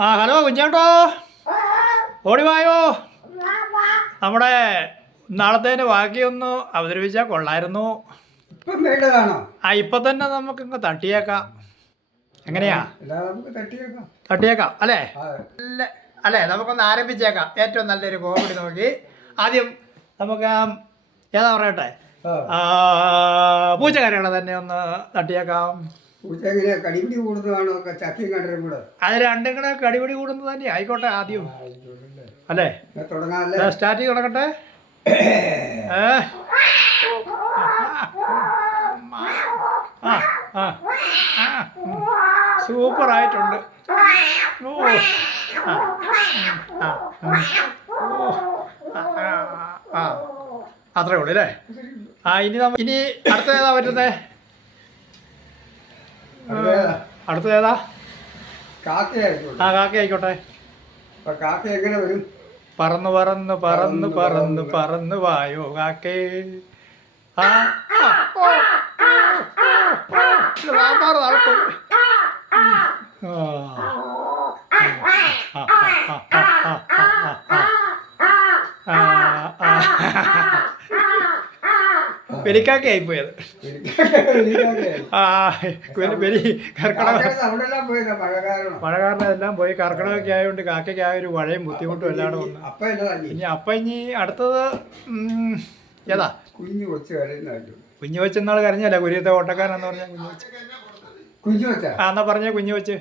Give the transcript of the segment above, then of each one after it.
ആ ഹലോ കുഞ്ഞേട്ടോ. ഓടിവായോ. നമ്മുടെ നാളത്തേന് ബാക്കിയൊന്ന് അവതരിപ്പിച്ചാൽ കൊള്ളായിരുന്നു. ആ ഇപ്പൊ തന്നെ നമുക്ക് ഇങ്ങ് തട്ടിയേക്കാം. എങ്ങനെയാ? തട്ടിയേക്കാം. അല്ലേ? അല്ലേ നമുക്കൊന്ന് ആരംഭിച്ചേക്കാം. ഏറ്റവും നല്ലൊരു കോമഡി നോക്കി. ആദ്യം നമുക്ക് ഏതാ പറയട്ടെ? പൂച്ചക്കരകളെ തന്നെ ഒന്ന് തട്ടിയേക്കാം. പൂച്ചെങ്ങനെ കടിപിടി കൂടുന്നതാണോ ചക്കയും കണ്ടരും കൂടെ അത് രണ്ടും കൂടെ കടിപിടി കൂടുന്നത് തന്നെ. ആയിക്കോട്ടെ ആദ്യം. അല്ലേ? തുടങ്ങാല്ലേ? സ്റ്റാർട്ട് തുടങ്ങട്ടെ? സൂപ്പർ ആ ആ ആ സൂപ്പറായിട്ടുണ്ട് ഓ ആ അത്രേ ഉള്ളൂ അല്ലേ? ആ ഇനി നമ്മ ഇനി അടുത്ത ഏതാ പറ്റുന്നേ അടുത്തതാ. അടുത്ത ഏതാ കാക്കയായിക്കോട്ടെ ആ കാക്ക ആയിക്കോട്ടെ കാക്ക എങ്ങനെ വരും പറന്ന് പറന്ന് പറന്ന് പറന്ന് പറന്ന് വായോ കാക്കേ. ആ. ആ, ആ, ആ, ആ, ആ, ആ, ആ. ആ, ആ. പെരിക്കാക്കയായി പോയത്. ആ പെരി കർക്കിടക. മഴ കാരണം. എല്ലാം പോയി. കർക്കിടകമൊക്കെ ആയതുകൊണ്ട് കാക്കയ്ക്ക് ആ ഒരു മഴയും ബുദ്ധിമുട്ടും എല്ലാം വന്നു ഇനി അപ്പം ഇനി അടുത്തത് ഏതാ? കുഞ്ഞു കൊച്ചു കുഞ്ഞു വെച്ച് എന്നാൾ കരഞ്ഞല്ല കുര്യത്തെ ഓട്ടക്കാരെന്ന് പറഞ്ഞ കുഞ്ഞു വെച്ച് കുഞ്ഞു കൊച്ച? ആ എന്നാ പറഞ്ഞ കുഞ്ഞു വെച്ച്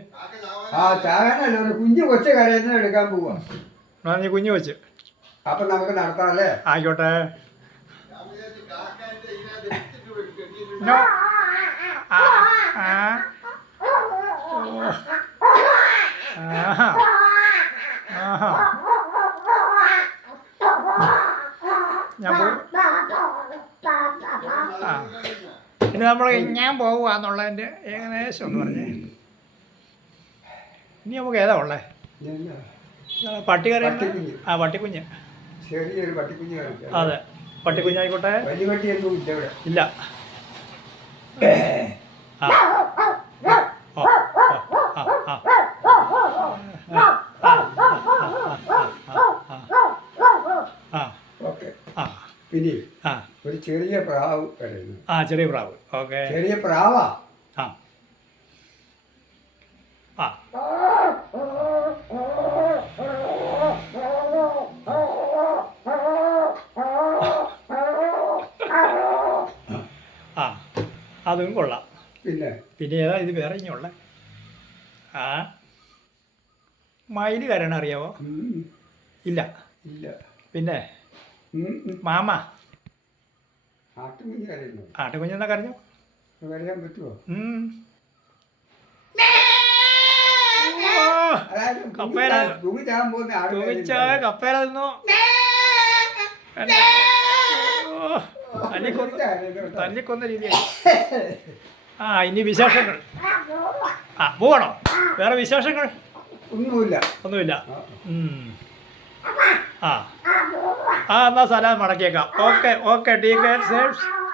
ആ ചാകാനല്ല ഒരു കുഞ്ഞു കൊച്ചു കരയുന്ന എടുക്കാൻ പോവാ. കുഞ്ഞു വെച്ച് അപ്പൊ നമുക്ക് നടത്താം അല്ലേ? ആയിക്കോട്ടെ. നോ. ആ, ആ. ആഹാ. ആഹാ. ഞാൻ ആ. ഇനി നമ്മൾ ഞാൻ പോവുകയെന്നുള്ളതിന്റെ ഏകദേശം ഒന്ന് പറഞ്ഞേ ഇനി നമുക്ക് ഏതാ ഉള്ളേ. പട്ടികറി. ആ പട്ടിക്കുഞ്ഞ് ചെറിയൊരു പട്ടിക്കുഞ്ഞ് അതെ പട്ടിക്കുഞ്ഞായിക്കോട്ടെ ഇല്ല പിന്നെ ആ, ഒരു ചെറിയ പ്രാവ് കരയുന്നു ആ ചെറിയ പ്രാവ്. ഓക്കെ. ചെറിയ പ്രാവാ. ആ. ആ. അതും കൊള്ളാം. പിന്നെ? പിന്നെ ഏതാ ഇത് വേറെ ഇനിയുള്ള ആ മയിൽ കരയണ അറിയാവോ? ഇല്ല. ഇല്ല. പിന്നെ. മാമ? ആട്ടുകുഞ്ഞ് കരയുന്നു? ആട്ടുകുഞ്ഞെന്നാ കരഞ്ഞു? കരയാൻ പറ്റുമോ കപ്പേല കപ്പേല തിന്നു? തല്ലിക്കൊന്ന് രീതിയാണ് ആ ഇനി വിശേഷങ്ങൾ. ആ പോകണോ വേറെ വിശേഷങ്ങൾ? ഒന്നുമില്ല. ഒന്നുമില്ല. ആ. ആ. ആ എന്നാ സലാം മടക്കിയേക്കാം ഓക്കെ ഓക്കെ ടീ കെ സേവ്സ്